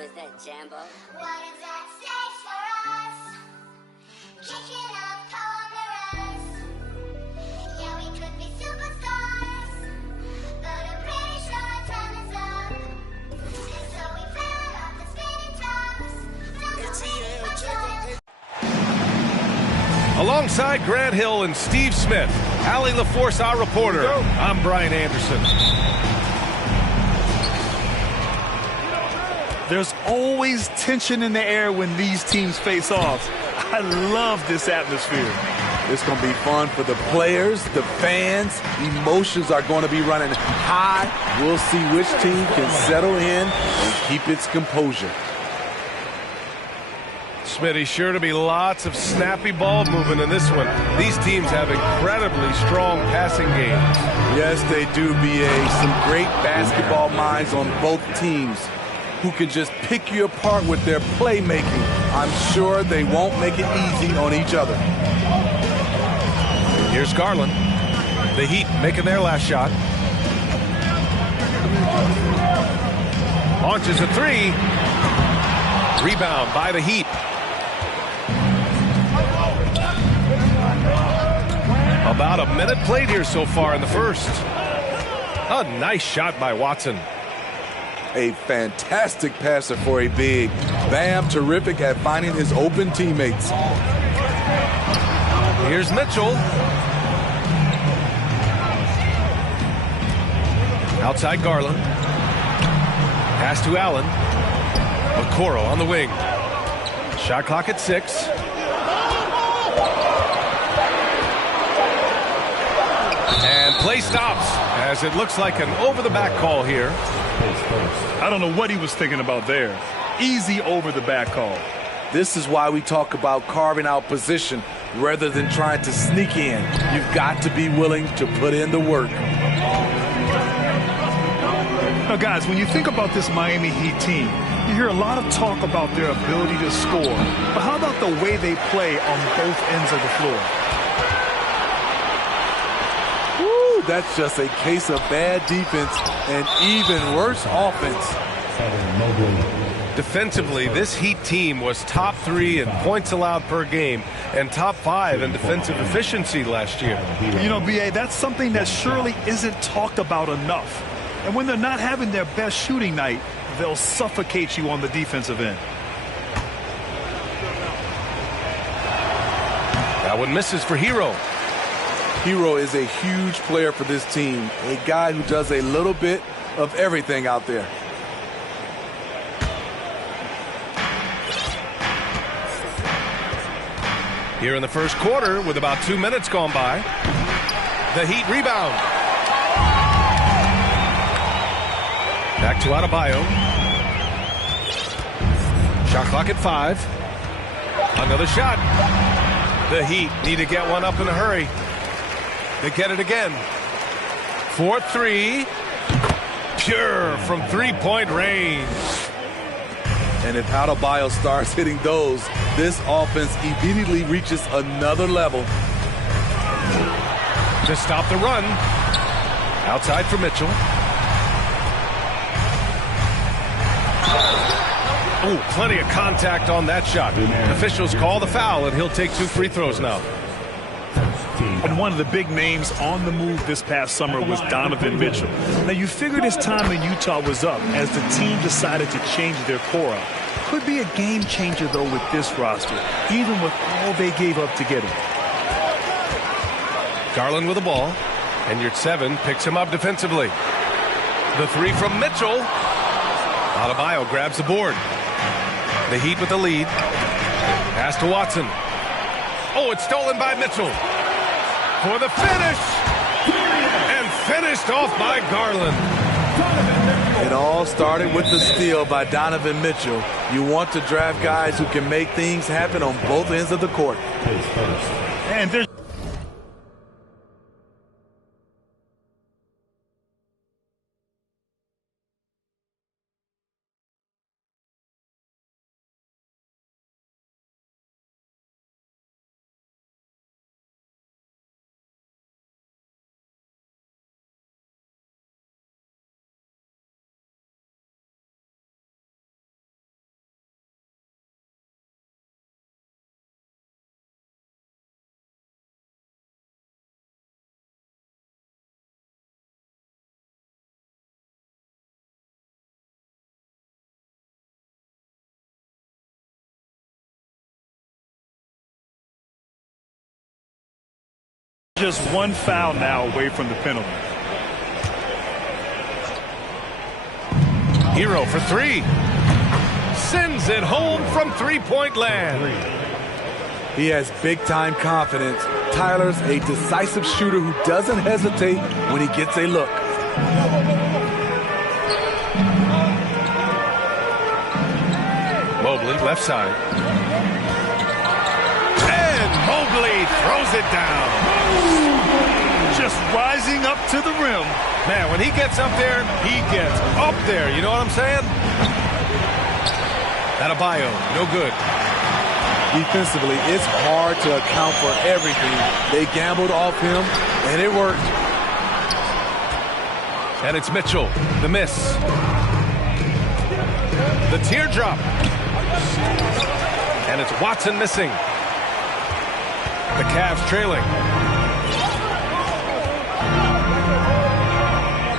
is that Jambo? What is at stake for us? Kicking up corners. Yeah, we could be superstars, but I'm pretty sure our time is up. And so we fell off the spinning tops. Alongside Grant Hill and Steve Smith, Allie LaForce, our reporter. I'm Brian Anderson. There's always tension in the air when these teams face off. I love this atmosphere. It's going to be fun for the players, the fans. Emotions are going to be running high. We'll see which team can settle in and keep its composure. Smitty, sure to be lots of snappy ball movement in this one. These teams have incredibly strong passing games. Yes, they do, B.A. Some great basketball minds on both teams who can just pick you apart with their playmaking. I'm sure they won't make it easy on each other. Here's Garland. The Heat making their last shot. Launches a three. Rebound by the Heat. About a minute played here so far in the first. A nice shot by Watson. A fantastic passer for a big. Bam, terrific at finding his open teammates. Here's Mitchell. Outside Garland. Pass to Allen. Okoro on the wing. Shot clock at 6. And play stops as it looks like an over-the-back call here. I don't know what he was thinking about there. Easy over-the-back call. This is why we talk about carving out position rather than trying to sneak in. You've got to be willing to put in the work. Now, guys, when you think about this Miami Heat team, you hear a lot of talk about their ability to score. But how about the way they play on both ends of the floor? Woo, that's just a case of bad defense and even worse offense. Defensively, this Heat team was top 3 in points allowed per game and top 5 in defensive efficiency last year. You know, B.A., that's something that surely isn't talked about enough. And when they're not having their best shooting night, they'll suffocate you on the defensive end. That one misses for Hero. Hero is a huge player for this team, a guy who does a little bit of everything out there. Here in the first quarter with about 2 minutes gone by. The Heat rebound. Back to Adebayo. Shot clock at 5. Another shot. The Heat need to get one up in a hurry. They get it again. 4-3. Pure from three-point range. And if Adebayo starts hitting those, this offense immediately reaches another level. To stop the run. Outside for Mitchell. Oh, plenty of contact on that shot. Officials call the foul, and he'll take 2 free throws now. And one of the big names on the move this past summer was Donovan Mitchell. Now, you figured his time in Utah was up as the team decided to change their core up. Could be a game changer, though, with this roster, even with all they gave up to get him. Garland with the ball, and your 7 picks him up defensively. The 3 from Mitchell. Adebayo grabs the board. The Heat with the lead. Pass to Watson. Oh, it's stolen by Mitchell. For the finish. And finished off by Garland. It all started with the steal by Donovan Mitchell. You want to draft guys who can make things happen on both ends of the court. And there's Just one foul now away from the penalty. Hero for three. Sends it home from three-point land. He has big-time confidence. Tyler's a decisive shooter who doesn't hesitate when he gets a look. Mobley, left side. And Mobley throws it down. Just rising up to the rim. Man, when he gets up there, he gets up there. You know what I'm saying? Adebayo, no good. Defensively, it's hard to account for everything. They gambled off him, and it worked. And it's Mitchell, the miss. The teardrop. And it's Watson missing. The Cavs trailing.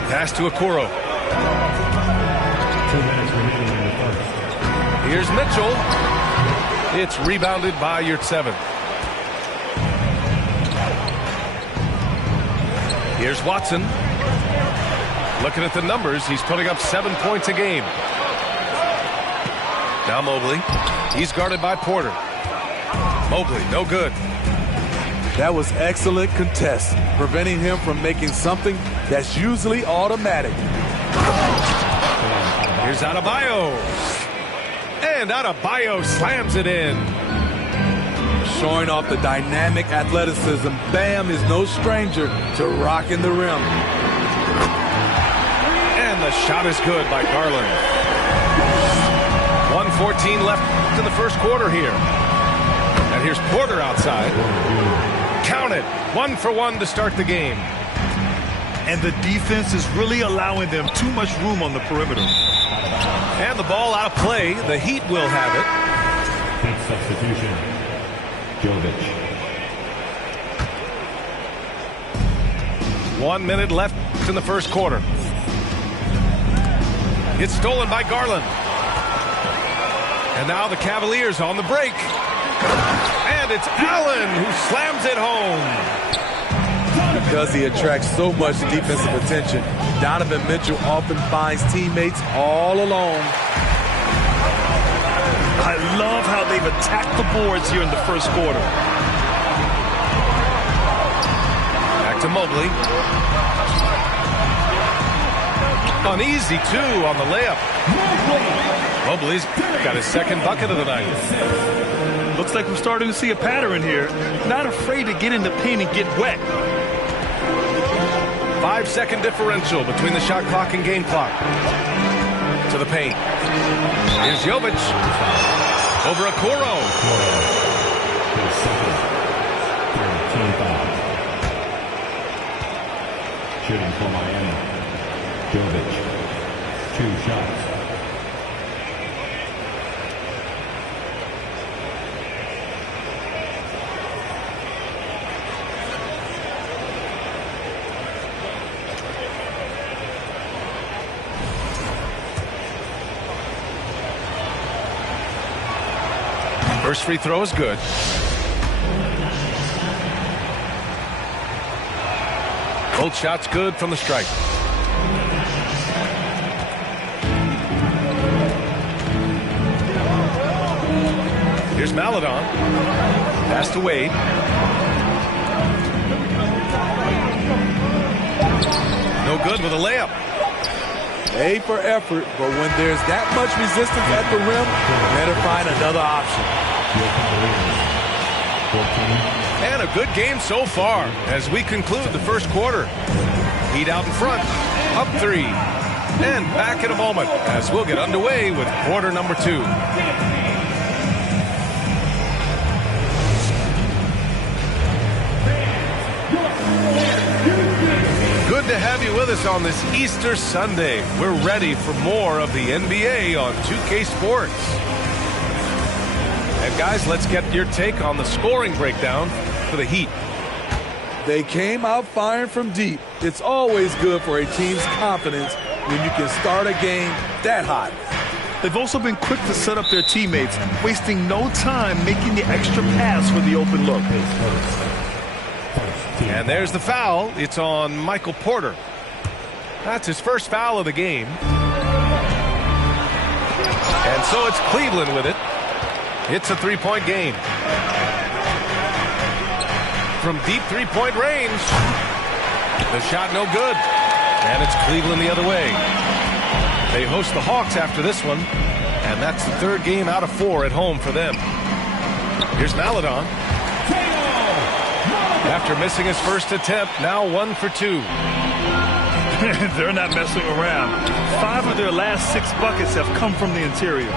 Pass to Okoro. 2 minutes remaining in the first. Here's Mitchell. It's rebounded by Yurtseven. Here's Watson. Looking at the numbers, he's putting up 7 points a game. Now Mobley. He's guarded by Porter. Mobley, no good. That was excellent contest, preventing him from making something that's usually automatic. Here's Adebayo. And Adebayo slams it in. Showing off the dynamic athleticism, Bam is no stranger to rocking the rim. And the shot is good by Garland. 1:14 left in the first quarter here. And here's Porter outside. Count it. 1 for 1 to start the game. And the defense is really allowing them too much room on the perimeter. And the ball out of play. The Heat will have it. 10th substitution, Jovic. 1 minute left in the first quarter. It's stolen by Garland. And now the Cavaliers on the break. And it's Allen who slams it home. Because he attracts so much defensive attention, Donovan Mitchell often finds teammates all alone. I love how they've attacked the boards here in the first quarter. Back to Mobley. Uneasy, too, on the layup. Mobley's got his second bucket of the night. Looks like we're starting to see a pattern here. Not afraid to get in the paint and get wet. 5-second differential between the shot clock and game clock. To the paint. Here's Jovic. Over Okoro. His second, 13 foul. Shooting for Miami, Jovic. 2 shots. First free throw is good. Both shots good from the stripe. Here's Maledon. Pass to Wade. No good with a layup. A for effort, but when there's that much resistance at the rim, better find another option. And a good game so far as we conclude the first quarter. Heat out in front, up 3. And back in a moment as we'll get underway with quarter number 2. Good to have you with us on this Easter Sunday. We're ready for more of the NBA on 2K Sports. And guys, let's get your take on the scoring breakdown for the Heat. They came out firing from deep. It's always good for a team's confidence when you can start a game that hot. They've also been quick to set up their teammates, wasting no time making the extra pass for the open look. And there's the foul. It's on Michael Porter. That's his first foul of the game. And so it's Cleveland with it. It's a three-point game. From deep three-point range. The shot no good. And it's Cleveland the other way. They host the Hawks after this one. And that's the third game out of 4 at home for them. Here's Maledon. After missing his first attempt, now 1 for 2. They're not messing around. 5 of their last 6 buckets have come from the interior.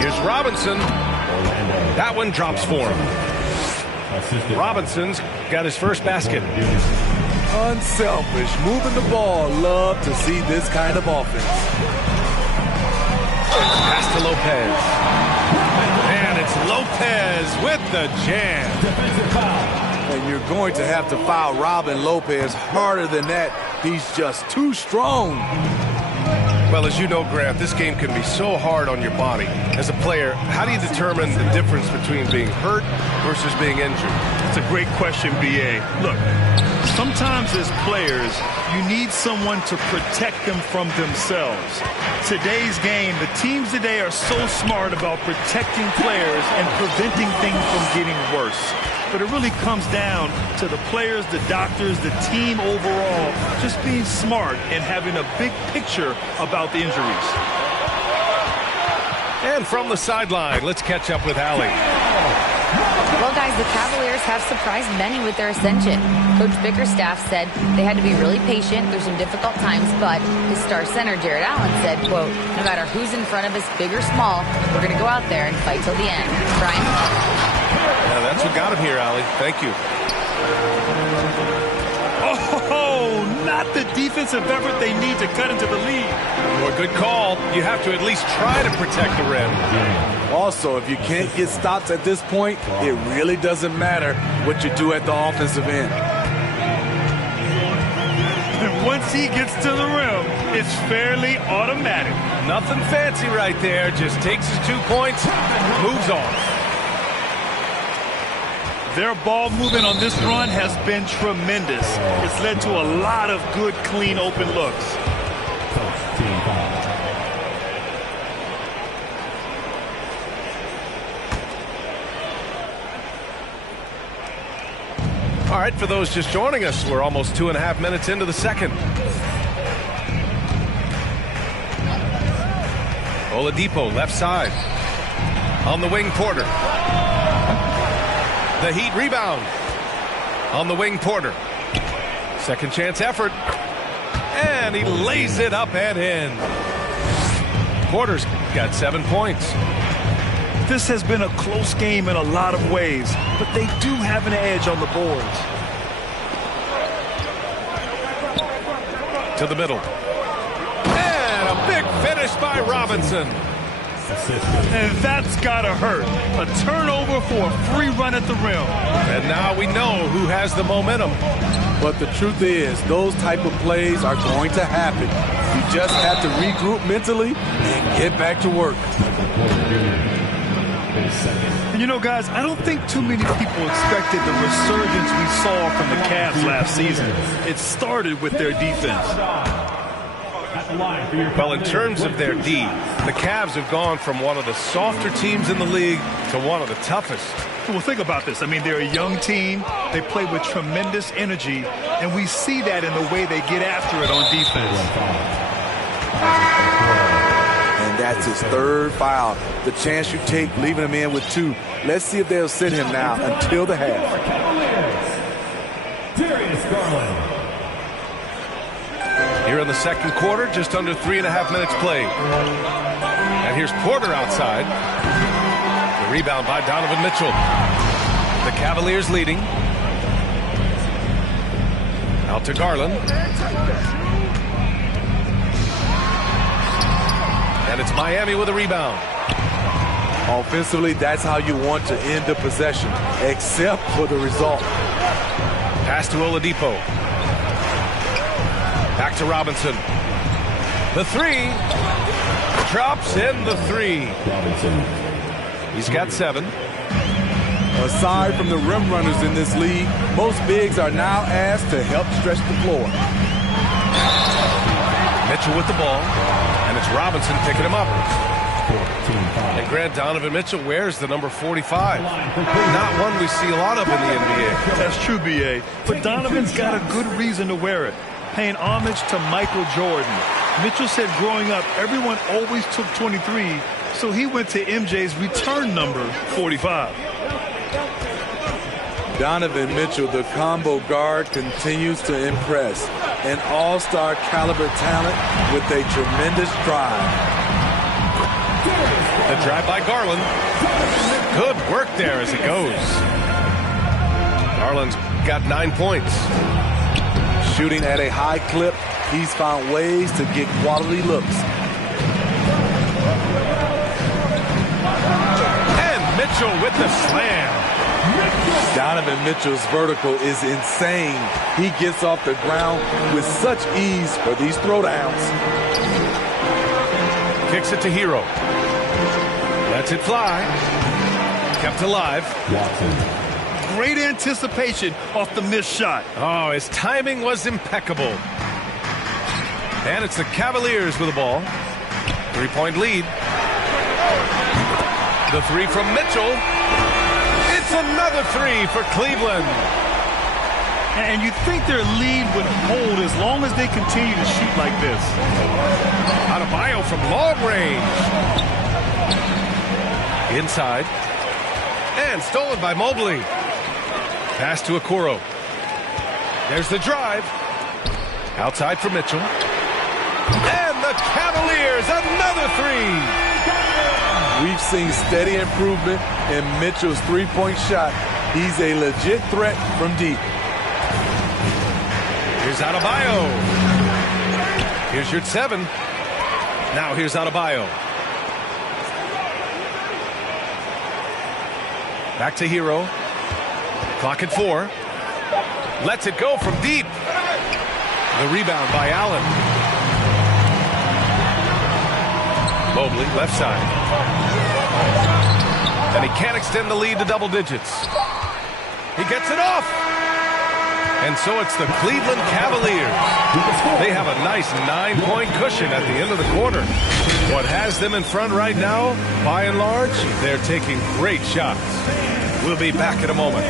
Here's Robinson. That one drops for him. Robinson's got his first basket. Unselfish, moving the ball. Love to see this kind of offense. Pass to Lopez. And it's Lopez with the jam. And you're going to have to foul Robin Lopez harder than that. He's just too strong. Well, as you know, Grant, this game can be so hard on your body. As a player, how do you determine the difference between being hurt versus being injured? It's a great question, B.A. Look, sometimes as players, you need someone to protect them from themselves. Today's game, the teams today are so smart about protecting players and preventing things from getting worse. But it really comes down to the players, the doctors, the team overall, just being smart and having a big picture about the injuries. And from the sideline, let's catch up with Allie. Well, guys, the Cavaliers have surprised many with their ascension. Coach Bickerstaff said they had to be really patient through some difficult times, but his star center, Jared Allen, said, quote, no matter who's in front of us, big or small, we're going to go out there and fight till the end. Brian? Yeah, that's what got him here, Allie. Thank you. Oh, not the defensive effort they need to cut into the lead. Well, good call. You have to at least try to protect the rim. Also, if you can't get stops at this point, it really doesn't matter what you do at the offensive end. And once he gets to the rim, it's fairly automatic. Nothing fancy right there. Just takes his 2 points, moves on. Their ball movement on this run has been tremendous. It's led to a lot of good, clean, open looks. All right, for those just joining us, we're almost 2.5 minutes into the second. Oladipo, left side. On the wing, Porter. The Heat rebound. On the wing, Porter. Second chance effort. And he lays it up and in. Porter's got 7 points. This has been a close game in a lot of ways, but they do have an edge on the boards. To the middle. And a big finish by Robinson. And that's gotta hurt. A turnover for a free run at the rim. And now we know who has the momentum. But the truth is, those type of plays are going to happen. You just have to regroup mentally and get back to work. And you know, guys, I don't think too many people expected the resurgence we saw from the Cavs last season. It started with their defense. Well, in terms of their D, the Cavs have gone from one of the softer teams in the league to one of the toughest. Well, think about this. I mean, they're a young team. They play with tremendous energy, and we see that in the way they get after it on defense. And that's his third foul. The chance you take leaving him in with 2. Let's see if they'll sit him now until the half. Darius Garland. Here in the second quarter, just under 3.5 minutes played. And here's Porter outside. The rebound by Donovan Mitchell. The Cavaliers leading. Out to Garland. And it's Miami with a rebound. Offensively, that's how you want to end the possession, except for the result. Pass to Oladipo. Back to Robinson. The 3. Drops in the 3. Robinson. He's got 7. Aside from the rim runners in this league, most bigs are now asked to help stretch the floor. Mitchell with the ball, and it's Robinson picking him up. 14-5. And Grant, Donovan Mitchell wears the number 45. Not one we see a lot of in the NBA. That's true, B.A. But Donovan's got a good reason to wear it, paying homage to Michael Jordan. Mitchell said growing up, everyone always took 23, so he went to MJ's return number 45. Donovan Mitchell, the combo guard, continues to impress. An all-star caliber talent with a tremendous drive. The drive by Garland. Good work there as it goes. Garland's got 9 points. Shooting at a high clip, he's found ways to get quality looks. And Mitchell with the slam. Donovan Mitchell's vertical is insane. He gets off the ground with such ease for these throwdowns. Kicks it to Hero. Lets it fly. Kept alive. Watson. Great anticipation off the missed shot. Oh, his timing was impeccable. And it's the Cavaliers with the ball. 3-point lead. The three from Mitchell. It's another three for Cleveland. And you think their lead would hold as long as they continue to shoot like this. Adebayo from long range. Inside. And stolen by Mobley. Pass to Okoro. There's the drive. Outside for Mitchell. And the Cavaliers, another three. We've seen steady improvement in Mitchell's three-point shot. He's a legit threat from deep. Here's Adebayo. Here's your 7. Now here's Adebayo. Back to Hero. Clock at 4. Lets it go from deep. The rebound by Allen. Mobley, left side. And he can't extend the lead to double digits. He gets it off. And so it's the Cleveland Cavaliers. They have a nice 9-point cushion at the end of the quarter. What has them in front right now, by and large, they're taking great shots. We'll be back in a moment.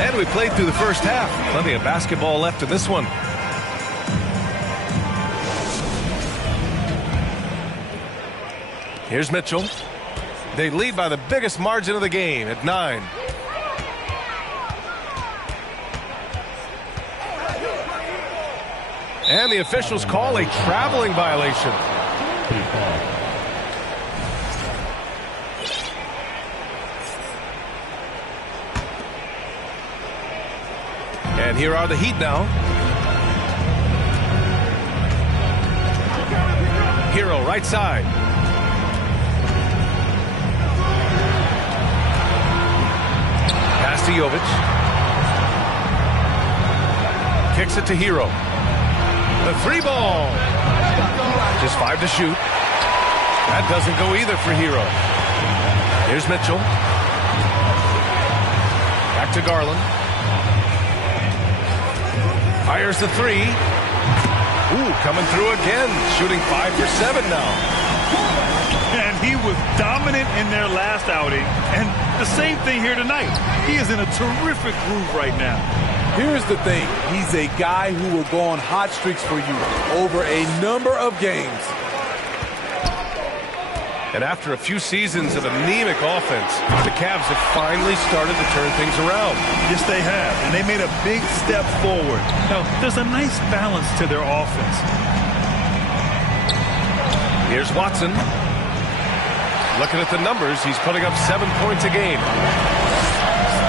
And we played through the first half. Plenty of basketball left in this one. Here's Mitchell. They lead by the biggest margin of the game at 9. And the officials call a traveling violation. And here are the Heat now. Hero right side. Pass to Jovic. Kicks it to Hero. The 3-ball. Just 5 to shoot. That doesn't go either for Hero. Here's Mitchell. Back to Garland. Fires the 3. Ooh, coming through again. Shooting 5 for 7 now. And he was dominant in their last outing. And the same thing here tonight. He is in a terrific groove right now. Here's the thing. He's a guy who will go on hot streaks for you over a number of games. And after a few seasons of anemic offense, the Cavs have finally started to turn things around. Yes, they have. And they made a big step forward. Now, there's a nice balance to their offense. Here's Watson. Looking at the numbers, he's putting up 7 points a game.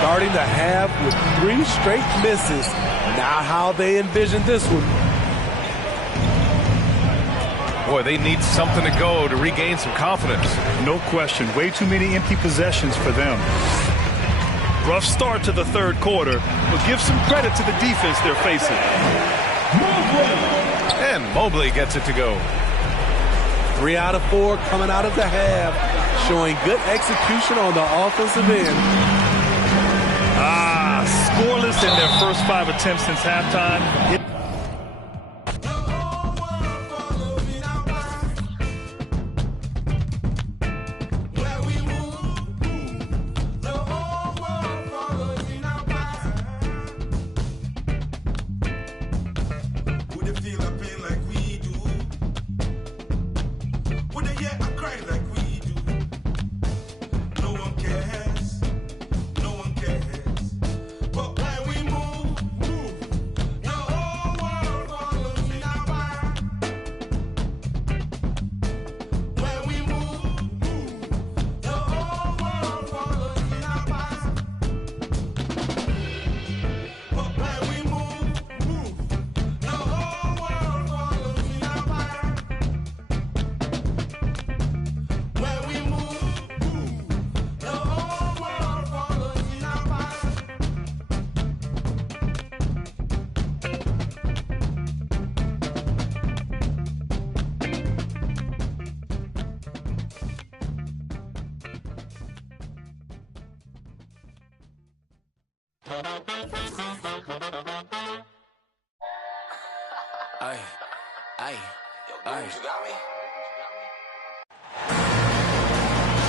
Starting the half with 3 straight misses. Not how they envisioned this one. Boy, they need something to go to regain some confidence. No question. Way too many empty possessions for them. Rough start to the third quarter, but give some credit to the defense they're facing. And Mobley gets it to go. 3 out of 4 coming out of the half, showing good execution on the offensive end. Scoreless in their first 5 attempts since halftime.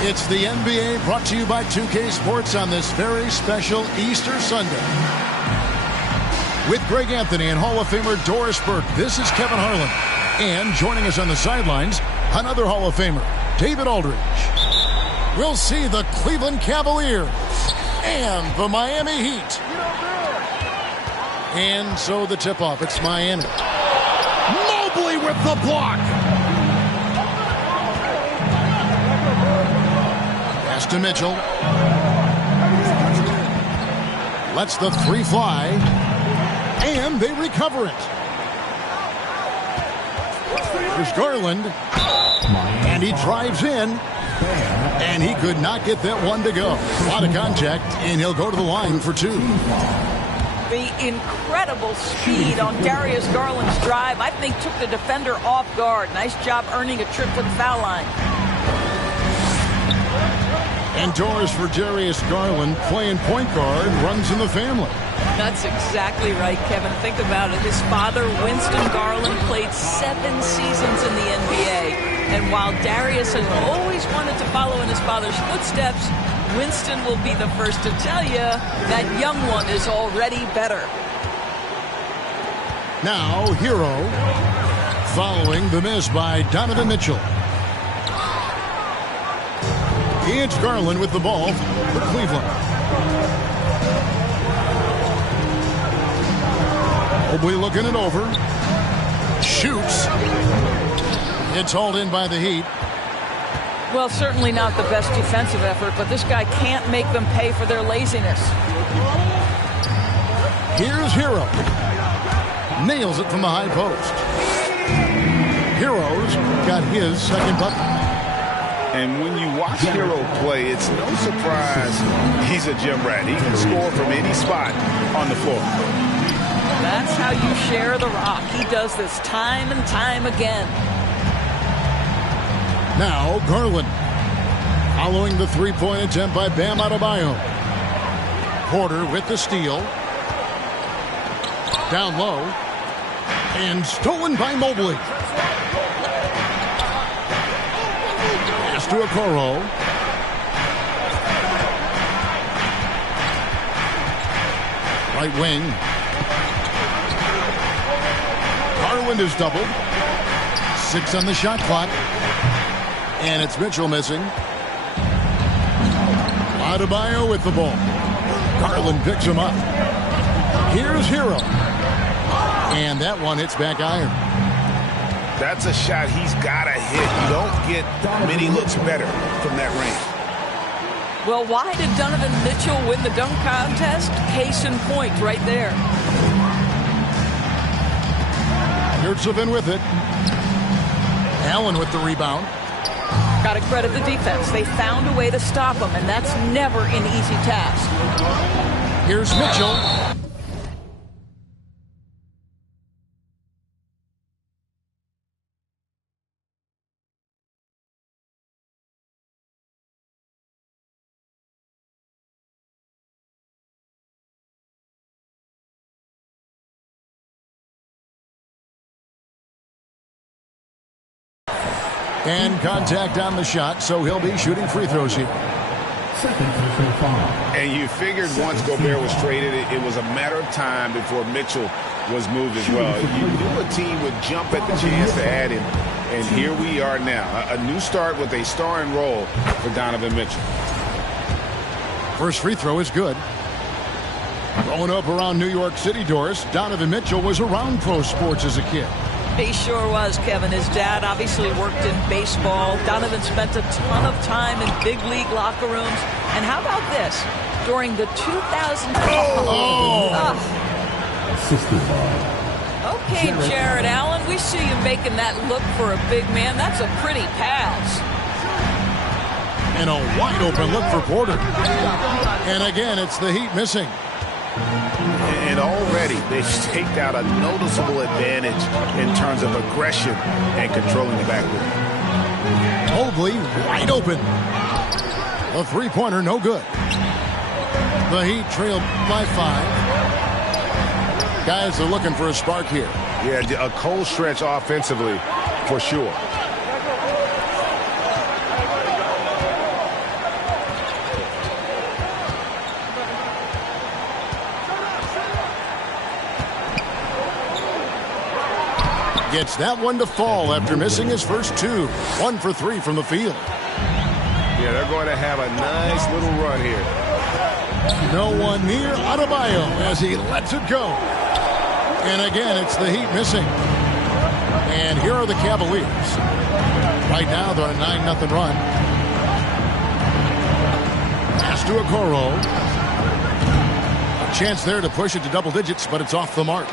It's the NBA brought to you by 2K Sports on this very special Easter Sunday. With Greg Anthony and Hall of Famer Doris Burke, this is Kevin Harlan. And joining us on the sidelines, another Hall of Famer, David Aldridge. We'll see the Cleveland Cavaliers and the Miami Heat. And so the tip-off, it's Miami. Mobley with the block. Pass to Mitchell. Lets the 3 fly. And they recover it. Here's Garland. And he drives in. And he could not get that one to go. A lot of contact, and he'll go to the line for 2. The incredible speed on Darius Garland's drive, I think, took the defender off guard. Nice job earning a trip to the foul line. And doors for Darius Garland, playing point guard, runs in the family. That's exactly right, Kevin. Think about it. His father, Winston Garland, played 7 seasons in the NBA. And while Darius has always wanted to follow in his father's footsteps, Winston will be the first to tell you that young one is already better. Now, Hero, following the miss by Donovan Mitchell. It's Garland with the ball for Cleveland. Mobley looking it over. Shoots. It's hauled in by the Heat. Well, certainly not the best defensive effort, but this guy can't make them pay for their laziness. Here's Hero. Nails it from the high post. Hero's got his second bucket. And when you watch Hero play, it's no surprise he's a gym rat. He can score from any spot on the floor. That's how you share the rock. He does this time and time again. Now Garland, following the three-point attempt by Bam Adebayo. Porter with the steal. Down low. And stolen by Mobley. Pass to Okoro. Right wing. Garland is doubled. 6 on the shot clock. And it's Mitchell missing. Adebayo with the ball. Garland picks him up. Here's Hero. And that one hits back iron. That's a shot he's got to hit. You don't get many looks better from that range. Well, why did Donovan Mitchell win the dunk contest? Case in point right there. Yurtseven with it. Allen with the rebound. Got to credit the defense. They found a way to stop him, and that's never an easy task. Here's Mitchell. And contact on the shot, so he'll be shooting free throws here. Second personal foul. And you figured once Gobert was traded, it was a matter of time before Mitchell was moved as well. You knew a team would jump at the chance to add him, and here we are now. A new start with a starring role for Donovan Mitchell. First free throw is good. Growing up around New York City, Doris, Donovan Mitchell was around pro sports as a kid. He sure was, Kevin. His dad obviously worked in baseball. Donovan spent a ton of time in big league locker rooms. And how about this? During the 2000... Assisted by. Okay, Jared Allen, we see you making that look for a big man. That's a pretty pass. And a wide open look for Porter. And again, it's the Heat missing. And already they've staked out a noticeable advantage in terms of aggression and controlling the backcourt. Mobley wide open. The three-pointer no good. The Heat trail by 5. Guys are looking for a spark here. Yeah, a cold stretch offensively for sure. Gets that one to fall after missing his first 2. 1 for 3 from the field. Yeah, they're going to have a nice little run here. No one near Adebayo as he lets it go. And again, it's the Heat missing. And here are the Cavaliers. Right now, they're on a 9-0 run. Pass to Okoro. A chance there to push it to double digits, but it's off the mark.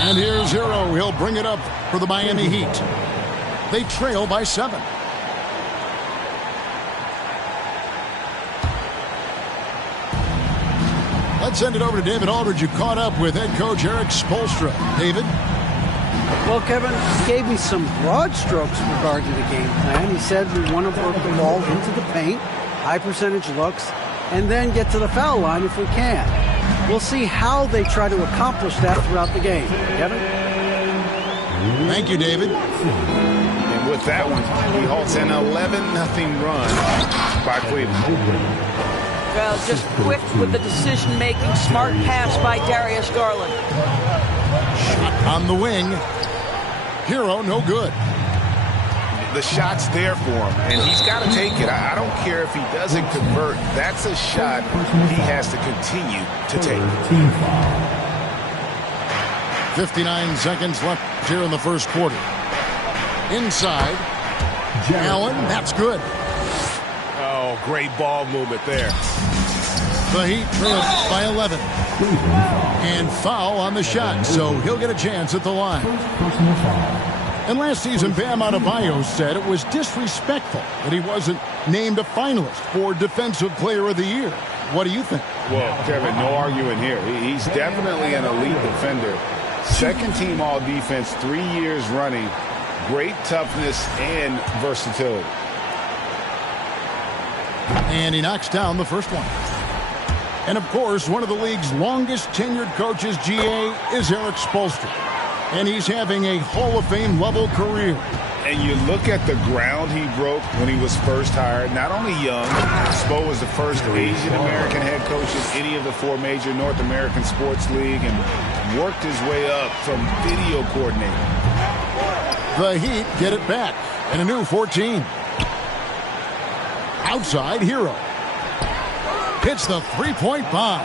And here's Hero. He'll bring it up for the Miami Heat. They trail by 7. Let's send it over to David Aldridge, who caught up with head coach Eric Spoelstra. David? Well, Kevin gave me some broad strokes regarding the game plan. He said we want to work the ball into the paint, high percentage looks, and then get to the foul line if we can. We'll see how they try to accomplish that throughout the game. Kevin? Thank you, David. And with that one, he halts an 11-0 run by Cleveland. Well, just quick with the decision-making, smart pass by Darius Garland. Shot on the wing. Hero, no good. The shot's there for him, and he's got to take it. I don't care if he doesn't convert. That's a shot he has to continue to take. 59 seconds left here in the first quarter. Inside. Allen, that's good. Oh, great ball movement there. The Heat trail by 11. And foul on the shot, so he'll get a chance at the line. And last season, Bam Adebayo said it was disrespectful that he wasn't named a finalist for Defensive Player of the Year. What do you think? Well, Kevin, no arguing here. He's definitely an elite defender. Second team all defense, 3 years running. Great toughness and versatility. And he knocks down the first one. And, of course, one of the league's longest tenured coaches, GA, is Eric Spoelstra. And he's having a Hall of Fame level career. And you look at the ground he broke when he was first hired. Not only young, Spo was the first Asian-American head coach in any of the 4 major North American sports league and worked his way up from video coordinator. The Heat get it back and a new 14. Outside, Hero. Hits the three-point bomb.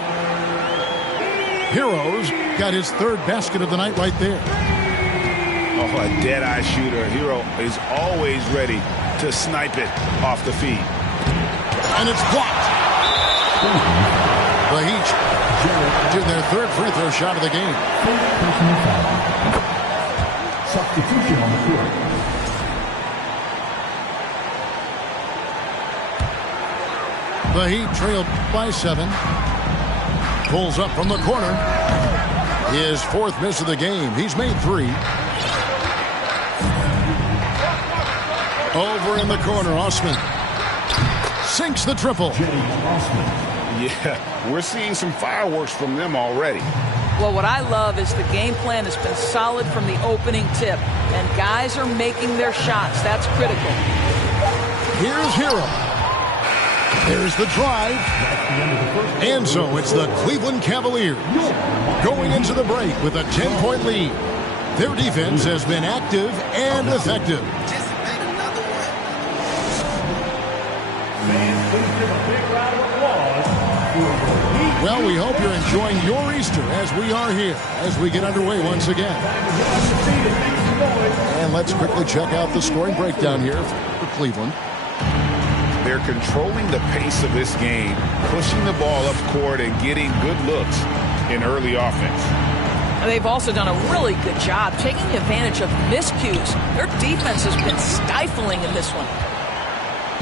Hero's got his 3rd basket of the night right there. Oh, a dead-eye shooter. Hero is always ready to snipe it off the feed. And it's blocked. The Heat to their 3rd free throw shot of the game. Substitution on the court. The Heat trailed by 7. Pulls up from the corner. His 4th miss of the game. He's made 3. Over in the corner, Osman sinks the triple. Yeah, we're seeing some fireworks from them already. Well, what I love is the game plan has been solid from the opening tip, and guys are making their shots. That's critical. Here's Hero. There's the drive. And so it's the Cleveland Cavaliers going into the break with a 10-point lead. Their defense has been active and effective. Well, we hope you're enjoying your Easter as we are here as we get underway once again. And let's quickly check out the scoring breakdown here for Cleveland. They're controlling the pace of this game, pushing the ball up court and getting good looks in early offense. They've also done a really good job taking advantage of miscues. Their defense has been stifling in this one.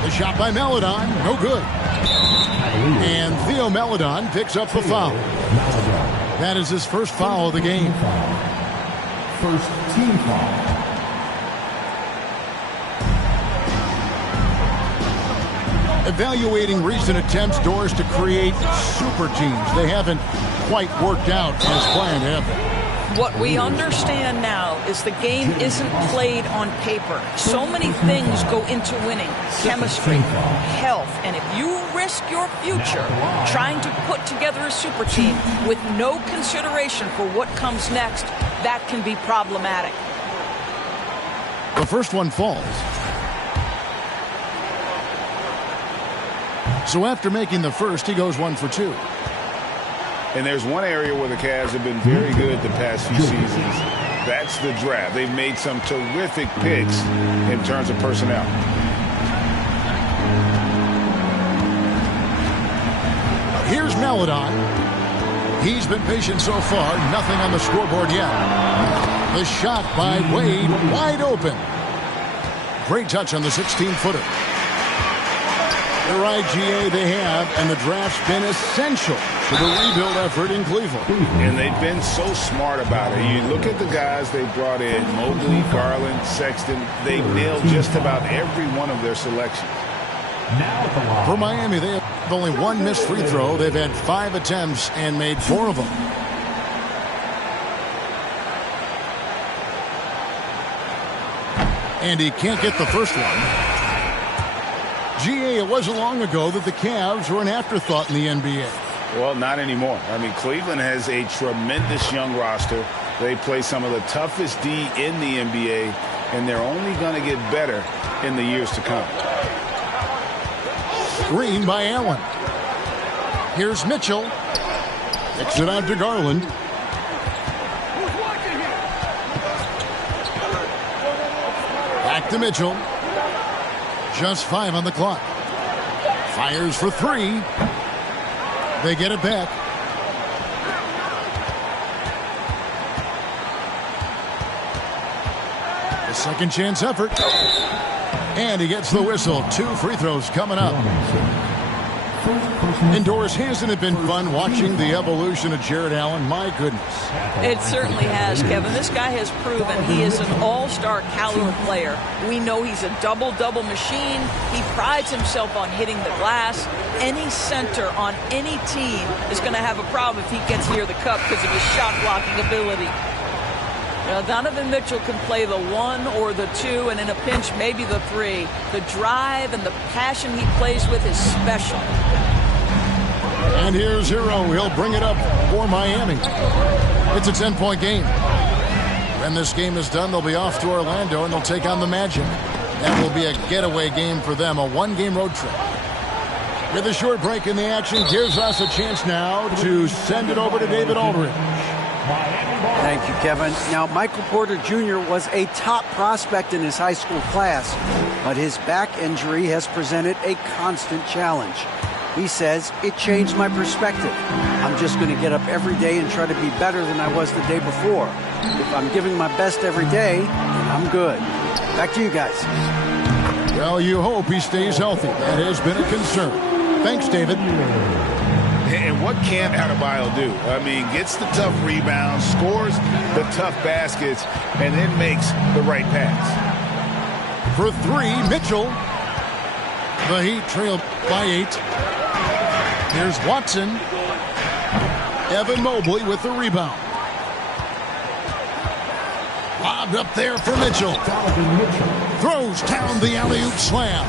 The shot by Maledon, no good. And Theo Maledon picks up the foul. That is his first foul of the game. First team foul. Evaluating recent attempts, Doris, to create super teams. They haven't quite worked out as planned, have they? What we understand now is the game isn't played on paper. So many things go into winning. Chemistry, health, and if you risk your future trying to put together a super team with no consideration for what comes next, that can be problematic. The first one falls. So after making the first, he goes 1 for 2. And there's one area where the Cavs have been very good the past few seasons. That's the draft. They've made some terrific picks in terms of personnel. Here's Maledon. He's been patient so far. Nothing on the scoreboard yet. The shot by Wade, wide open. Great touch on the 16-footer. The IGA they have, and the draft's been essential to the rebuild effort in Cleveland. And they've been so smart about it. You look at the guys they brought in, Mobley, Garland, Sexton. They nailed just about every one of their selections. For Miami, they have only one missed free throw. They've had 5 attempts and made 4 of them. And he can't get the first one. GA, it wasn't long ago that the Cavs were an afterthought in the NBA. Well, not anymore. I mean, Cleveland has a tremendous young roster. They play some of the toughest D in the NBA, and they're only going to get better in the years to come. Green by Allen. Here's Mitchell. Kicks it out to Garland. Back to Mitchell. Just 5 on the clock. Fires for 3. They get it back. A second chance effort. And he gets the whistle. 2 free throws coming up. And Doris, hasn't it been fun watching the evolution of Jarrett Allen? My goodness. It certainly has, Kevin. This guy has proven he is an all-star caliber player. We know he's a double-double machine. He prides himself on hitting the glass. Any center on any team is going to have a problem if he gets near the cup because of his shot-blocking ability. Donovan Mitchell can play the 1 or the 2, and in a pinch, maybe the 3. The drive and the passion he plays with is special. And here's Hero. He'll bring it up for Miami. It's a 10-point game. When this game is done, they'll be off to Orlando, and they'll take on the Magic. That will be a getaway game for them, a 1-game road trip. With a short break in the action, gives us a chance now to send it over to David Aldridge. Thank you, Kevin. Now, Michael Porter Jr. was a top prospect in his high school class, but his back injury has presented a constant challenge. He says, it changed my perspective. I'm just going to get up every day and try to be better than I was the day before. If I'm giving my best every day, then I'm good. Back to you guys. Well, you hope he stays healthy. That has been a concern. Thanks, David. And what can't Adebayo do? I mean, gets the tough rebounds, scores the tough baskets, and then makes the right pass. For 3, Mitchell. The Heat trail by 8. Here's Watson. Evan Mobley with the rebound. Lobbed up there for Mitchell. Throws down the alley-oop slam.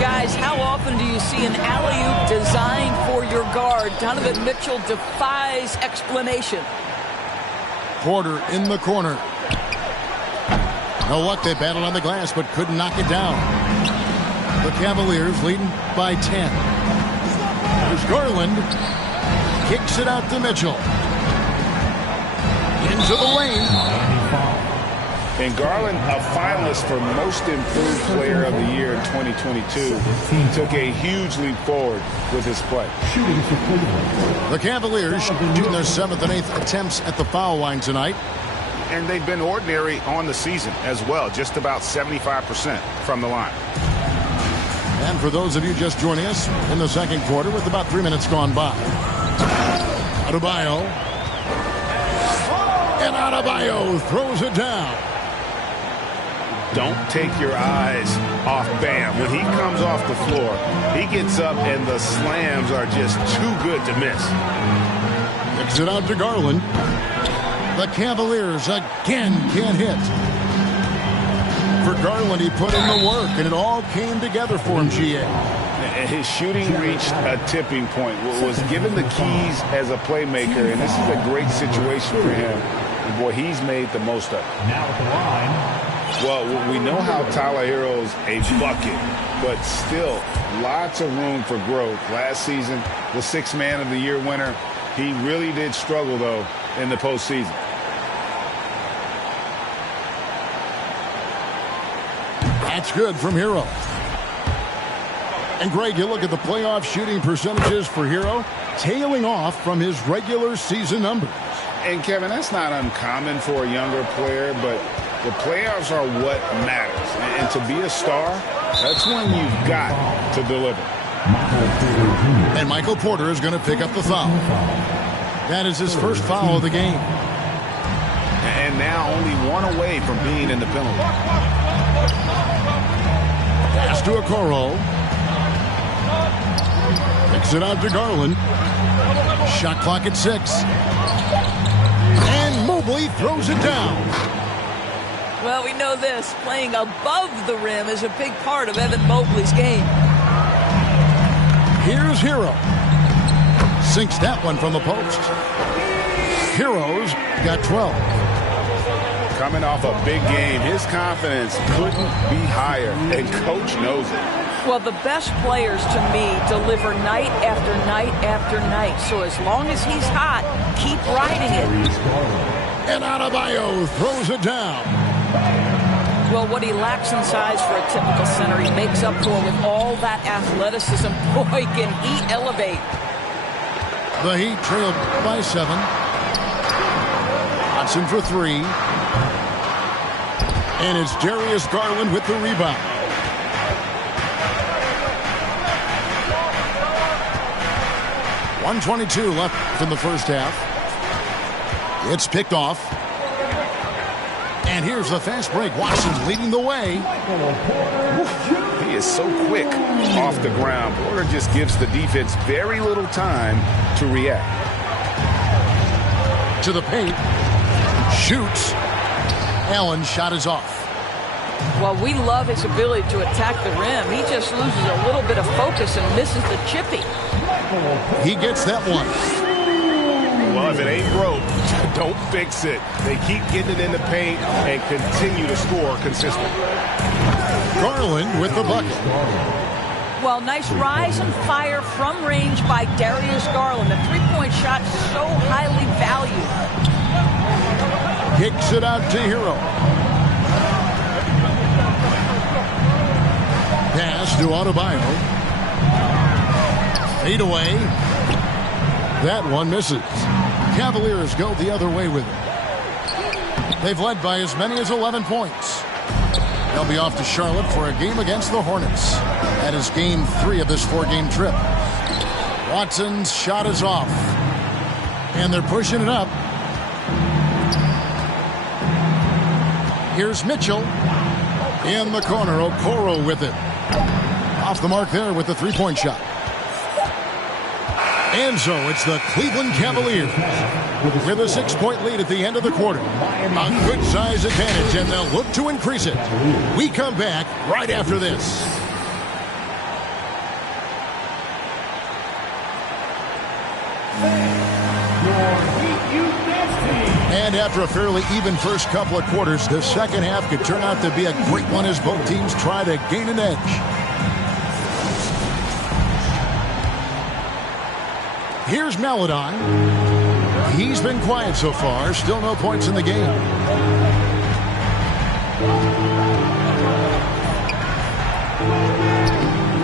Guys, how often do you see an alley-oop designed for your guard? Donovan Mitchell defies explanation. Porter in the corner. No luck. They battled on the glass but couldn't knock it down. The Cavaliers leading by 10. There's Garland. Kicks it out to Mitchell. Into the lane. And Garland, a finalist for Most Improved Player of the Year in 2022, took a huge leap forward with his play. The Cavaliers shooting their 7th and 8th attempts at the foul line tonight. And they've been ordinary on the season as well, just about 75% from the line. And for those of you just joining us in the second quarter with about 3 minutes gone by. Adebayo. And Adebayo throws it down. Don't take your eyes off Bam. When he comes off the floor, he gets up and the slams are just too good to miss. Kicks it out to Garland. The Cavaliers again can't hit. For Garland, he put in the work, and it all came together for him, GA. His shooting reached a tipping point. Was given the keys as a playmaker, and this is a great situation for him. And boy, he's made the most of it. Now at the line. Well, we know how Tyler Herro's a bucket, but still lots of room for growth. Last season, the Sixth Man of the Year winner, he really did struggle, though, in the postseason. That's good from Herro. And Greg, you look at the playoff shooting percentages for Herro, tailing off from his regular season numbers. And Kevin, that's not uncommon for a younger player, but the playoffs are what matters. And to be a star, that's when you've got to deliver. And Michael Porter is going to pick up the foul. That is his first foul of the game. And now only one away from being in the penalty. Pass to Okoro. Picks it out to Garland. Shot clock at 6. And Mobley throws it down. Well, we know this. Playing above the rim is a big part of Evan Mobley's game. Here's Herro. Sinks that one from the post. Herro's got 12. Coming off a big game, his confidence couldn't be higher, and Coach knows it. Well, the best players, to me, deliver night after night after night. So as long as he's hot, keep riding it. And Adebayo throws it down. Well, what he lacks in size for a typical center, he makes up for with all that athleticism. Boy, can he elevate. The Heat trailed by 7. Johnson for 3. And it's Darius Garland with the rebound. .122 left in the first half. It's picked off. And here's the fast break. Watson's leading the way. He is so quick off the ground. Porter just gives the defense very little time to react. To the paint. Shoots. Allen's shot is off. Well, we love his ability to attack the rim. He just loses a little bit of focus and misses the chippy. He gets that one. Well, if it ain't broke, don't fix it. They keep getting it in the paint and continue to score consistently. Garland with the bucket. Well, nice rise and fire from range by Darius Garland. The three-point shot so highly valued. Kicks it out to Herro. Pass to Adebayo. Fade away. That one misses. Cavaliers go the other way with it. They've led by as many as 11 points. They'll be off to Charlotte for a game against the Hornets. That is game 3 of this 4-game trip. Watson's shot is off. And they're pushing it up. Here's Mitchell. In the corner, Okoro with it. Off the mark there with the 3-point shot. And so it's the Cleveland Cavaliers with a 6-point lead at the end of the quarter. A good size advantage, and they'll look to increase it. We come back right after this. And after a fairly even first couple of quarters, the second half could turn out to be a great one as both teams try to gain an edge. Here's Maledon. He's been quiet so far. Still no points in the game.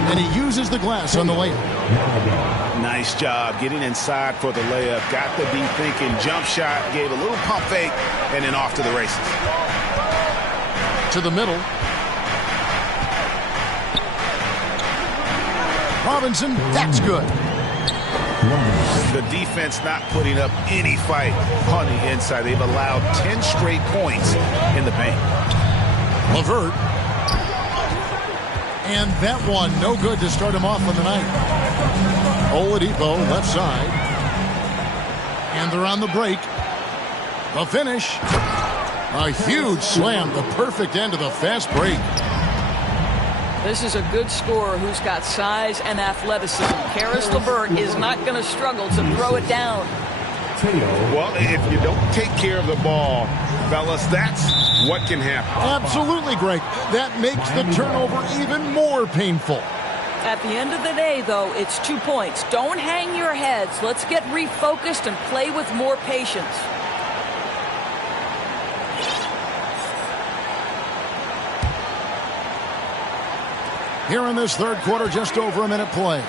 And he uses the glass on the layup. Nice job getting inside for the layup. Got to be thinking jump shot, gave a little pump fake, and then off to the races. To the middle. Robinson, that's good. The defense not putting up any fight on the inside. They've allowed 10 straight points in the paint. LeVert. And that one, no good to start him off on the night. Oladipo, left side. And they're on the break. The finish. A huge slam, the perfect end of the fast break. This is a good scorer who's got size and athleticism. Karis LeVert is not going to struggle to throw it down. Well, if you don't take care of the ball, fellas, that's what can happen. Absolutely, Greg. That makes the turnover even more painful. At the end of the day, though, it's 2 points. Don't hang your heads. Let's get refocused and play with more patience. Here in this third quarter, just over a minute play.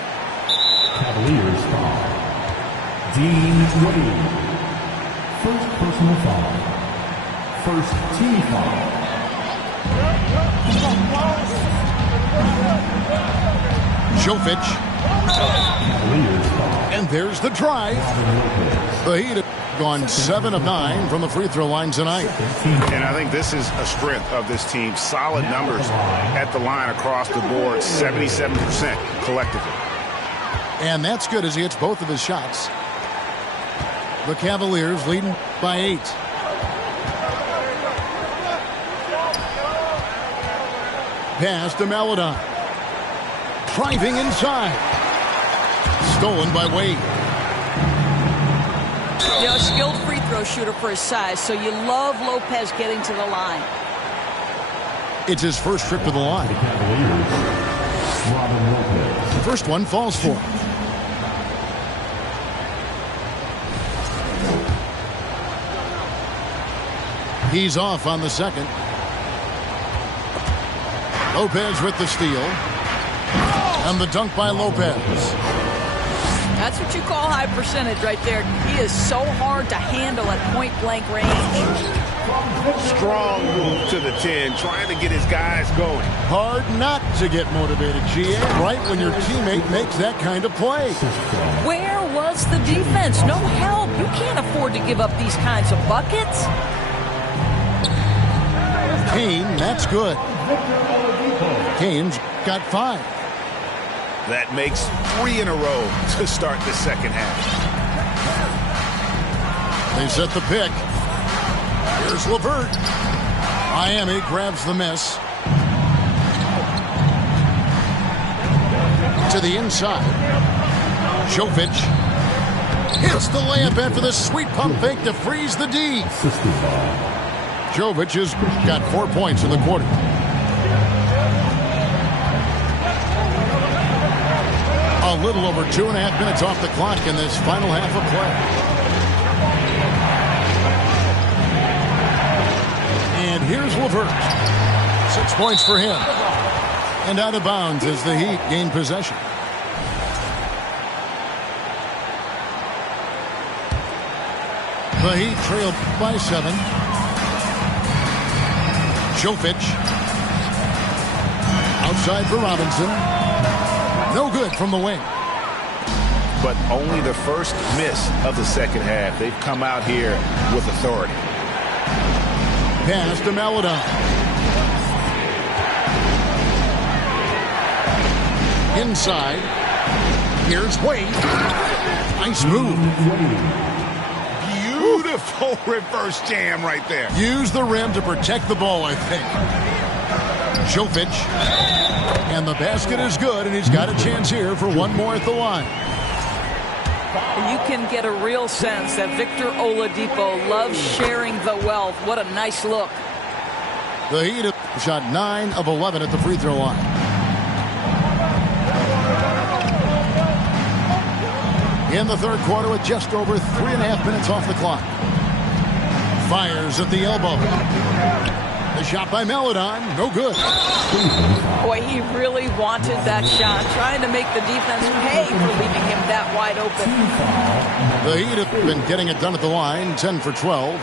Cavaliers foul. Dean Wade. First personal foul. First team foul. Jovic. And there's the drive. The Heat have gone 7 of 9 from the free throw line tonight. And I think this is a strength of this team. Solid numbers at the line across the board. 77% collectively. And that's good as he hits both of his shots. The Cavaliers leading by 8. Pass to Maledon. Driving inside. Stolen by Wade. You know, a skilled free throw shooter for his size, so you love Lopez getting to the line. It's his first trip to the line. First one falls for him. He's off on the second. Lopez with the steal. And the dunk by Lopez. That's what you call high percentage right there. He is so hard to handle at point-blank range. Strong move to the 10, trying to get his guys going. Hard not to get motivated, GA, right when your teammate makes that kind of play. Where was the defense? No help. You can't afford to give up these kinds of buckets. Kane, that's good. Kane's got 5. That makes 3 in a row to start the second half. They set the pick. Here's LeVert. Miami grabs the miss. To the inside. Jovic hits the layup after the sweet pump fake to freeze the D. Jovic has got 4 points in the quarter. A little over 2.5 minutes off the clock in this final half of play. And here's LeVert. 6 points for him. And out of bounds as the Heat gain possession. The Heat trail by 7. Jovic. Outside for Robinson. No good from the wing. But only the first miss of the second half. They've come out here with authority. Pass to Maledon. Inside. Here's Wade. Nice move. Beautiful reverse jam right there. Use the rim to protect the ball, I think. Jovic. And the basket is good, and he's got a chance here for one more at the line. You can get a real sense that Victor Oladipo loves sharing the wealth. What a nice look. The Heat have shot 9 of 11 at the free throw line. In the third quarter with just over 3.5 minutes off the clock. Fires at the elbow. The shot by Maledon, no good. Boy, he really wanted that shot, trying to make the defense pay for leaving him that wide open. The Heat have been getting it done at the line, 10 for 12.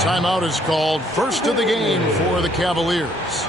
Timeout is called, first of the game for the Cavaliers.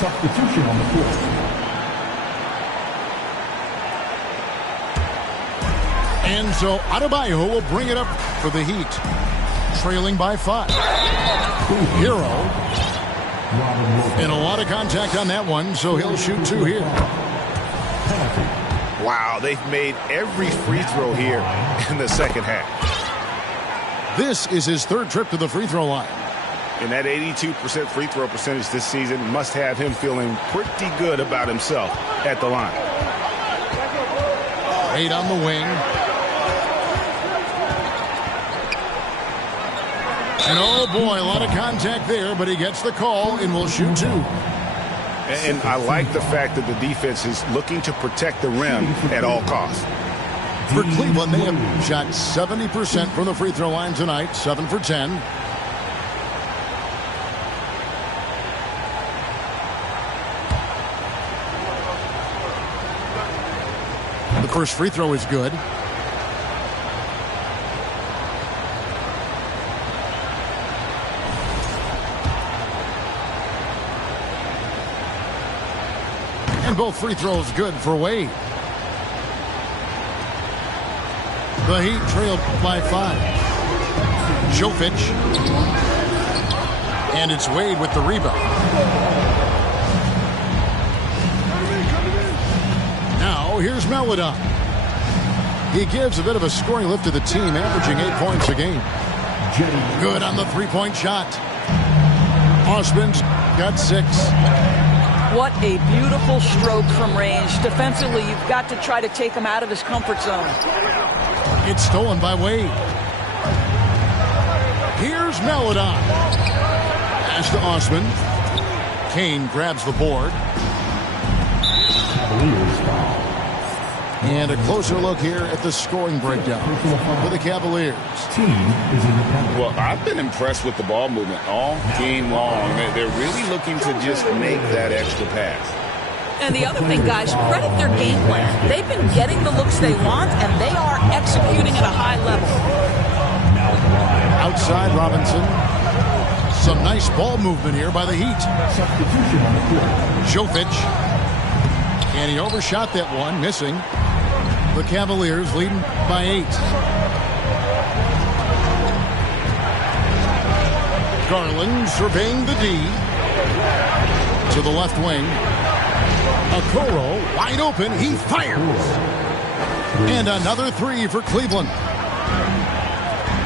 Substitution on the court. And so Adebayo will bring it up for the Heat. Trailing by 5. Hero. And a lot of contact on that one, so he'll shoot 2 here. Wow, they've made every free throw here in the second half. This is his third trip to the free throw line. And that 82% free throw percentage this season must have him feeling pretty good about himself at the line. 8 on the wing. And oh boy, a lot of contact there, but he gets the call and will shoot 2. And I like the fact that the defense is looking to protect the rim at all costs. For Cleveland, they have shot 70% from the free throw line tonight, 7 for 10. The first free throw is good. And both free throws good for Wade. The Heat trailed by 5. Jovic. And it's Wade with the rebound. Now here's Maledon. He gives a bit of a scoring lift to the team, averaging 8 points a game. Good on the three-point shot. Osman's got 6. What a beautiful stroke from range. Defensively, you've got to try to take him out of his comfort zone. It's stolen by Wade. Here's Maledon. Pass to Osman. Kane grabs the board. And a closer look here at the scoring breakdown for the Cavaliers. Well, I've been impressed with the ball movement all game long. They're really looking to just make that extra pass. And the other thing, guys, credit their game plan. They've been getting the looks they want, and they are executing at a high level. Outside Robinson. Some nice ball movement here by the Heat. Jovic. And he overshot that one, missing. The Cavaliers leading by 8. Garland surveying the D. To the left wing. Okoro wide open. He fires. And another 3 for Cleveland.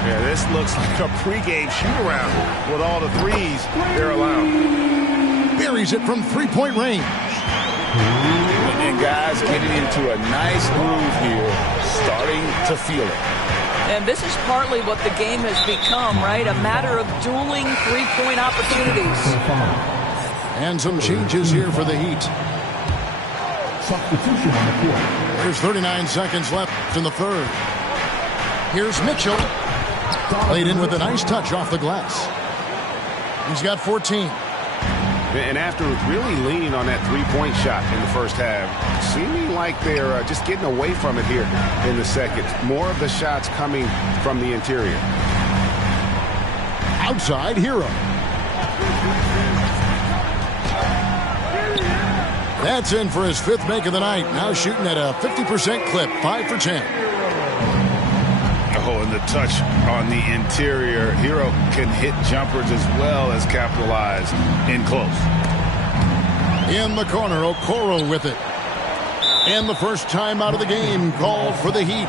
Yeah, this looks like a pregame shoot-around with all the threes they're allowed. Buries it from three-point range. And guys getting into a nice groove here, starting to feel it. And this is partly what the game has become, right? A matter of dueling three-point opportunities. And some changes here for the Heat. Substitution on the court. There's 39 seconds left in the third. Here's Mitchell. Played in with a nice touch off the glass. He's got 14. And after really leaning on that three-point shot in the first half, seeming like they're just getting away from it here in the second. More of the shots coming from the interior. Outside, Hero. That's in for his 5th make of the night. Now shooting at a 50% clip, 5 for 10. Oh, and the touch on the interior. Hero can hit jumpers as well as capitalize in close. In the corner, Okoro with it. And the first time out of the game called for the Heat.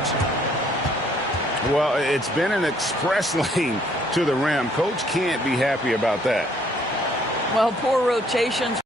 Well, it's been an express lane to the rim. Coach can't be happy about that. Well, poor rotations.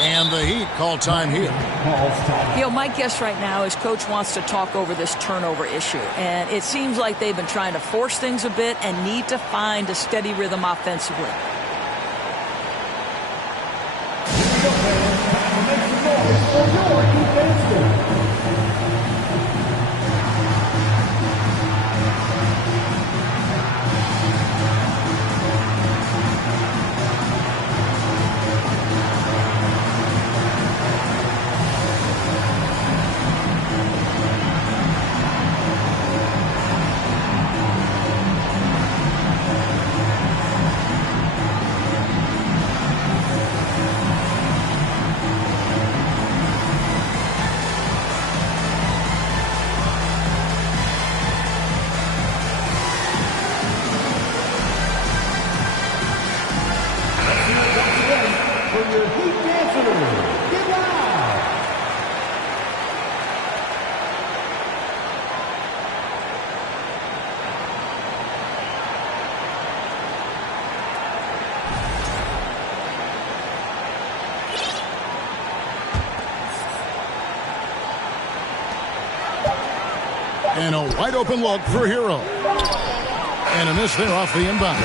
And the Heat call time here. You know, my guess right now is Coach wants to talk over this turnover issue. And it seems like they've been trying to force things a bit and need to find a steady rhythm offensively. And a wide open look for Hero. And a miss there off the inbound.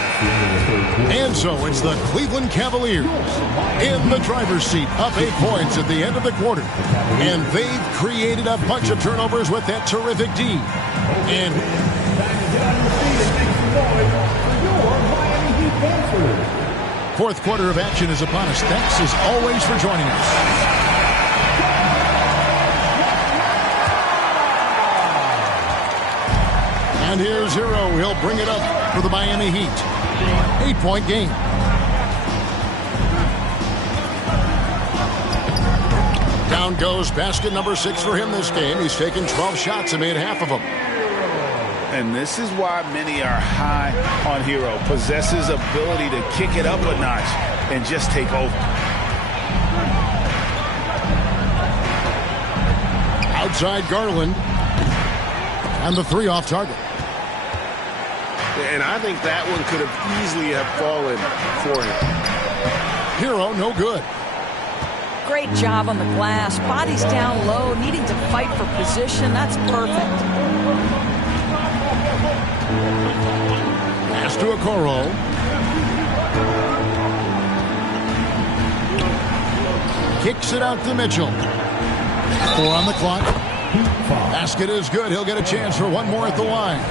And so it's the Cleveland Cavaliers in the driver's seat, up 8 points at the end of the quarter. And they've created a bunch of turnovers with that terrific D. And fourth quarter of action is upon us. Thanks as always for joining us. And here's Hero. He'll bring it up for the Miami Heat. 8-point game. Down goes basket number 6 for him this game. He's taken 12 shots and made half of them. And this is why many are high on Hero. Possesses ability to kick it up a notch and just take over. Outside Garland. And the 3 off target. And I think that one could have easily have fallen for him. Hero, no good. Great job on the glass. Body's down low, needing to fight for position. That's perfect. Pass to Okoro. Kicks it out to Mitchell. 4 on the clock. Basket is good. He'll get a chance for one more at the line.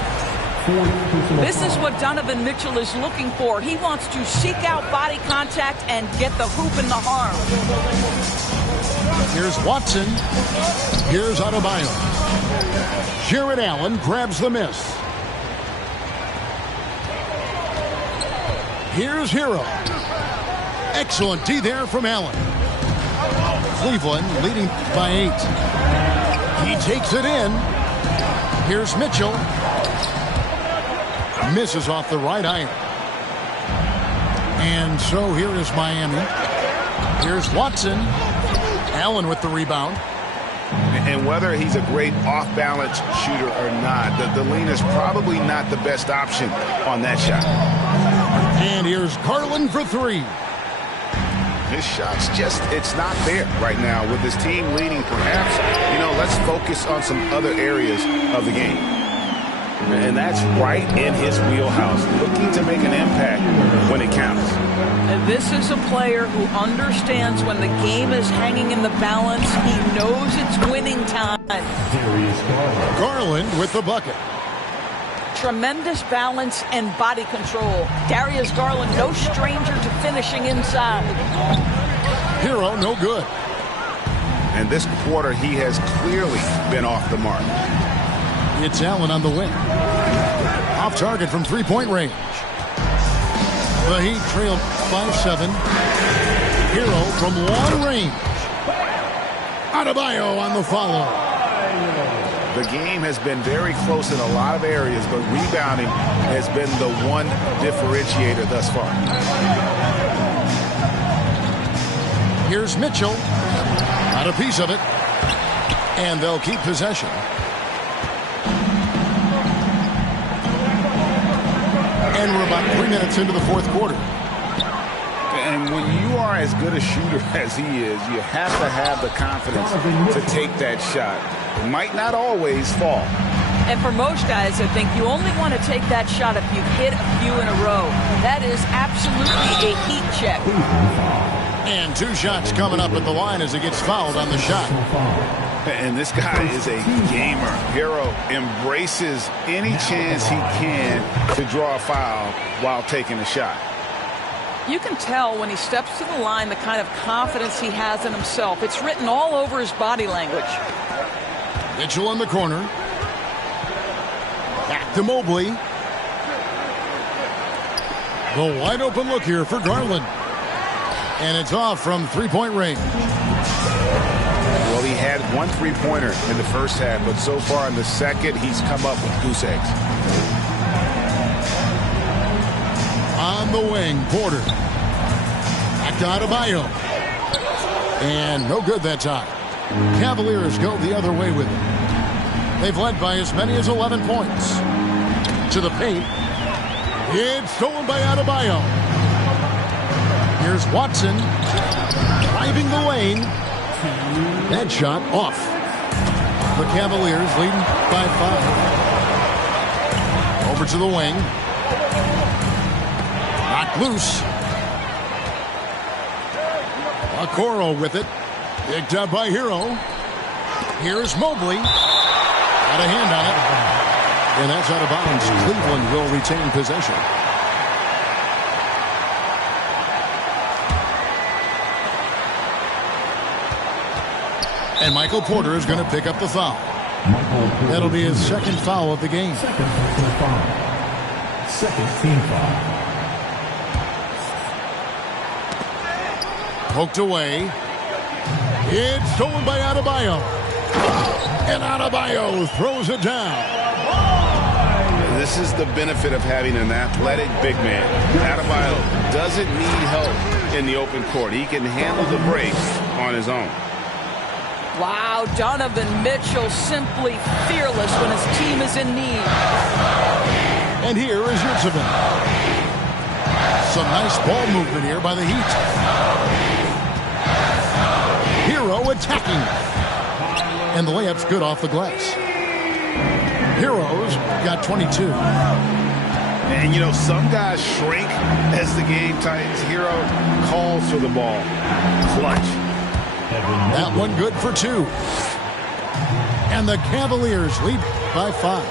This is what Donovan Mitchell is looking for. He wants to seek out body contact and get the hoop in the arm. Here's Watson. Here's Adebayo. Jared Allen grabs the miss. Here's Hero. Excellent D there from Allen. Cleveland leading by 8. He takes it in. Here's Mitchell. Misses off the right iron. And so here is Miami. Here's Watson. Allen with the rebound. And whether he's a great off-balance shooter or not, the lean is probably not the best option on that shot. And here's Garland for 3. His shot's just, it's not there right now. With his team leading, perhaps, let's focus on some other areas of the game. And that's right in his wheelhouse, looking to make an impact when it counts. And this is a player who understands when the game is hanging in the balance. He knows it's winning time. Garland with the bucket. Tremendous balance and body control. Darius Garland, no stranger to finishing inside. Hero, no good. And this quarter, he has clearly been off the mark. It's Allen on the wing. Off target from three-point range. The Heat trail by 7. Hero from long range. Adebayo on the follow. The game has been very close in a lot of areas, but rebounding has been the one differentiator thus far. Here's Mitchell. Not a piece of it. And they'll keep possession. And we're about 3 minutes into the fourth quarter. And when you are as good a shooter as he is, you have to have the confidence to take that shot. It might not always fall. And for most guys, I think you only want to take that shot if you've hit a few in a row. That is absolutely a heat check. And 2 shots coming up at the line as he gets fouled on the shot. And this guy is a gamer. Hero embraces any chance he can to draw a foul while taking a shot. You can tell when he steps to the line the kind of confidence he has in himself. It's written all over his body language. Mitchell in the corner. Back to Mobley. The wide open look here for Garland. And it's off from three-point range. Well, he had 1 3-pointer in the first half, but so far in the second, he's come up with goose eggs. On the wing, Porter. Back to Adebayo. And no good that time. Cavaliers go the other way with it. They've led by as many as 11 points. To the paint. It's stolen by Adebayo. Here's Watson. Driving the lane. That shot off. The Cavaliers leading by 5. Over to the wing. Knocked loose. Okoro with it. Picked up by Hero. Here's Mobley. Got a hand on it. And that's out of bounds. Cleveland will retain possession. And Michael Porter is going to pick up the foul. That'll be his second foul of the game. Second team foul. Poked away. It's stolen by Adebayo. And Adebayo throws it down. This is the benefit of having an athletic big man. Adebayo doesn't need help in the open court. He can handle the break on his own. Wow, Donovan Mitchell simply fearless when his team is in need. And here is Yurtseven. Some nice ball movement here by the Heat. Hero attacking. And the layup's good off the glass. Hero's got 22. And, you know, some guys shrink as the game tightens. Hero calls for the ball. Clutch. That one good for 2. And the Cavaliers lead by 5.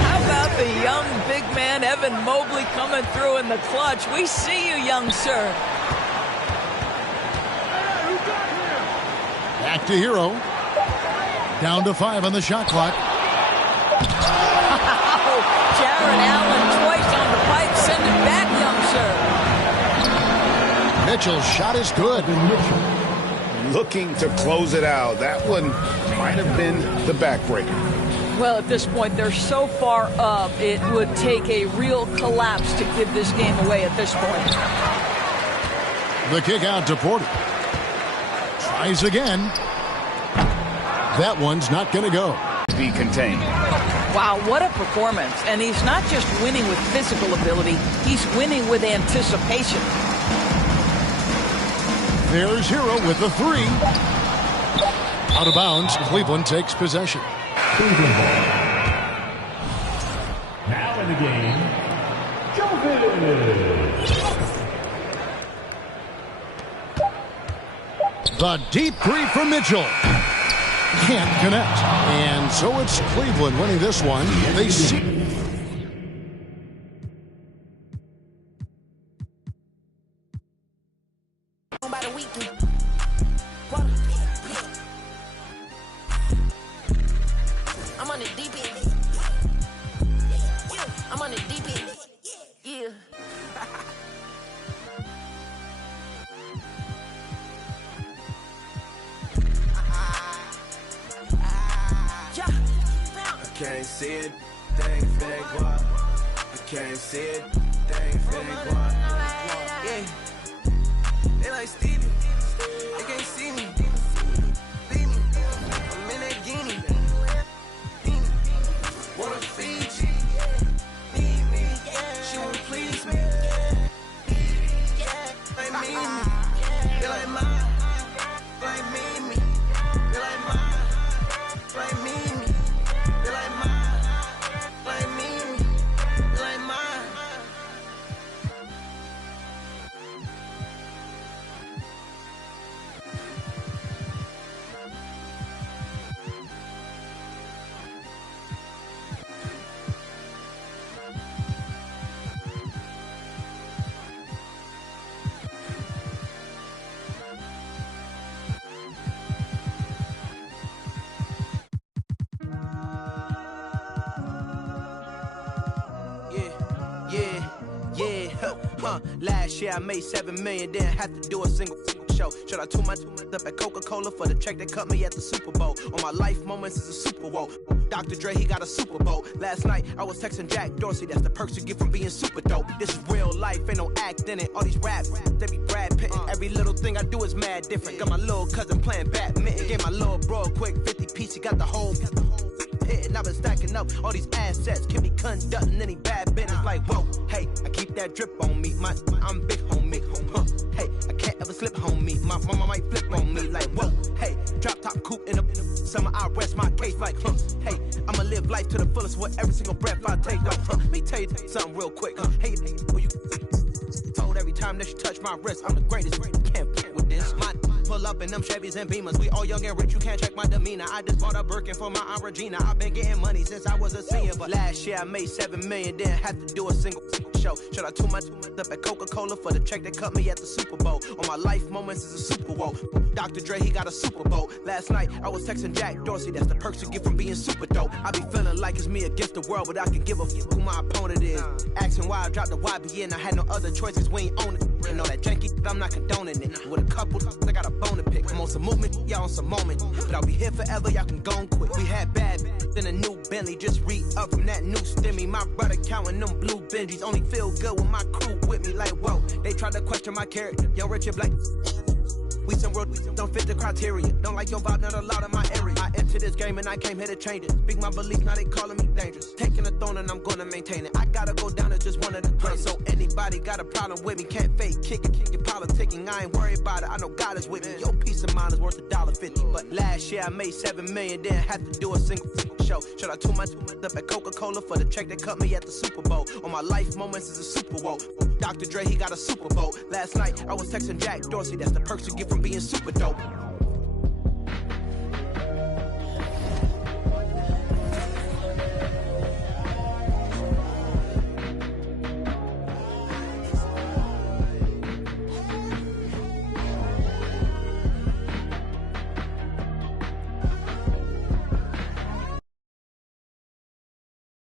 How about the young big man, Evan Mobley, coming through in the clutch? We see you, young sir. Back to Hero. Down to 5 on the shot clock. Jared Allen twice on the pipe. Send it back, young sir. Mitchell's shot is good. Looking to close it out. That one might have been the backbreaker. Well, at this point, they're so far up, it would take a real collapse to give this game away at this point. The kick out to Porter. Tries again. That one's not going to go. Be contained. Wow, what a performance. And he's not just winning with physical ability, he's winning with anticipation. There's Hero with the 3. Out of bounds, Cleveland takes possession. Cleveland ball. Now in the game, Jovic. The deep 3 from Mitchell. Can't connect. And so it's Cleveland winning this one. They see. Can't see it, thing fake what? I can't see it, thing fake what? Yeah, they like Stevie, they can't see me. Leave me, I'm in that guinea. Wanna feed you, need me, she won't please me. Like me, they like mine, like me, they like mine, like me. Last year I made $7 million, didn't have to do a single show. Should I tune my up at Coca-Cola for the check that cut me at the Super Bowl? All my life moments is a Super Bowl. Dr. Dre, he got a Super Bowl. Last night I was texting Jack Dorsey, that's the perks you get from being super dope. This is real life, ain't no act in it. All these rap, they be Brad Pitt. Every little thing I do is mad different. Got my little cousin playing badminton. Gave my little bro a quick 50 piece, he got the whole hit. And I've been stacking up all these assets, keep me conducting any bad business. Like, whoa, hey, I keep that drip on me. I'm big homie, hey, I can't ever slip homie. My mama might flip on me. Like, whoa, hey, drop top coupe in the summer. I rest my case like, hey, I'ma live life to the fullest with every single breath I take. Like, let me tell you something real quick. Hey, you told every time that you touch my wrist, I'm the greatest. Can't play with this. My pull up in them Chevys and Beamers. We all young and rich, you can't check my demeanor. I just bought a Birkin for my Aunt Regina. I've been getting money since I was a senior, but last year I made $7 million, didn't have to do a single show. Should I tune my up at Coca-Cola for the check that cut me at the Super Bowl? All my life moments is a Super Bowl. Dr. Dre, he got a Super Bowl. Last night I was texting Jack Dorsey, that's the perks you get from being super dope. I be feeling like it's me against the world, but I can give a fuck who my opponent is. Asking why I dropped the YBN, I had no other choices, we ain't own it. And all that janky, I'm not condoning it. With a couple, I got a bone to pick. I'm on some movement, y'all on some moment. But I'll be here forever, y'all can go on quick. We had bad in a new Bentley, just re-up from that new stimmy. My brother counting them blue Benjis, only feel good with my crew with me. Like, whoa, they tried to question my character. Young Richard Black, We some real don't fit the criteria. Don't like your vibe, not allowed in my area. I entered this game and I came here to change it. Speak my belief, now they calling me dangerous. Taking a throne and I'm gonna maintain it. I gotta go down as just one of the greats. So anybody got a problem with me, can't fake, kick it, your politicking. I ain't worried about it, I know God is with me. Your peace of mind is worth $1.50. But last year I made $7 million, didn't have to do a single show. Should I tune my up at Coca-Cola for the check that cut me at the Super Bowl? On my life moments is a Super Bowl. Dr. Dre, he got a Super Bowl. Last night I was texting Jack Dorsey, that's the perks you get from being super dope.